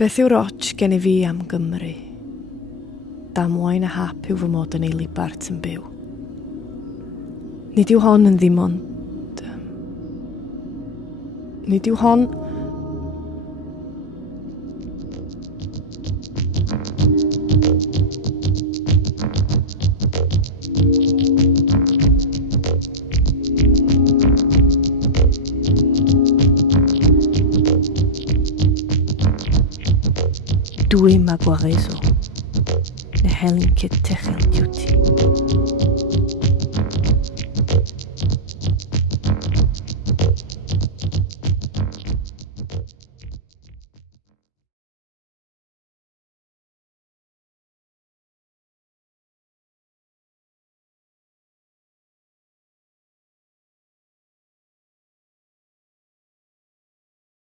Beth yw'r och gen I fi am Gymru? Damwain a hap yw fy mod yn ei libart yn byw. Nid yw hon yn ddim ond... Nid yw hon... Dwi ma gwareso, ne helin ket techel duty.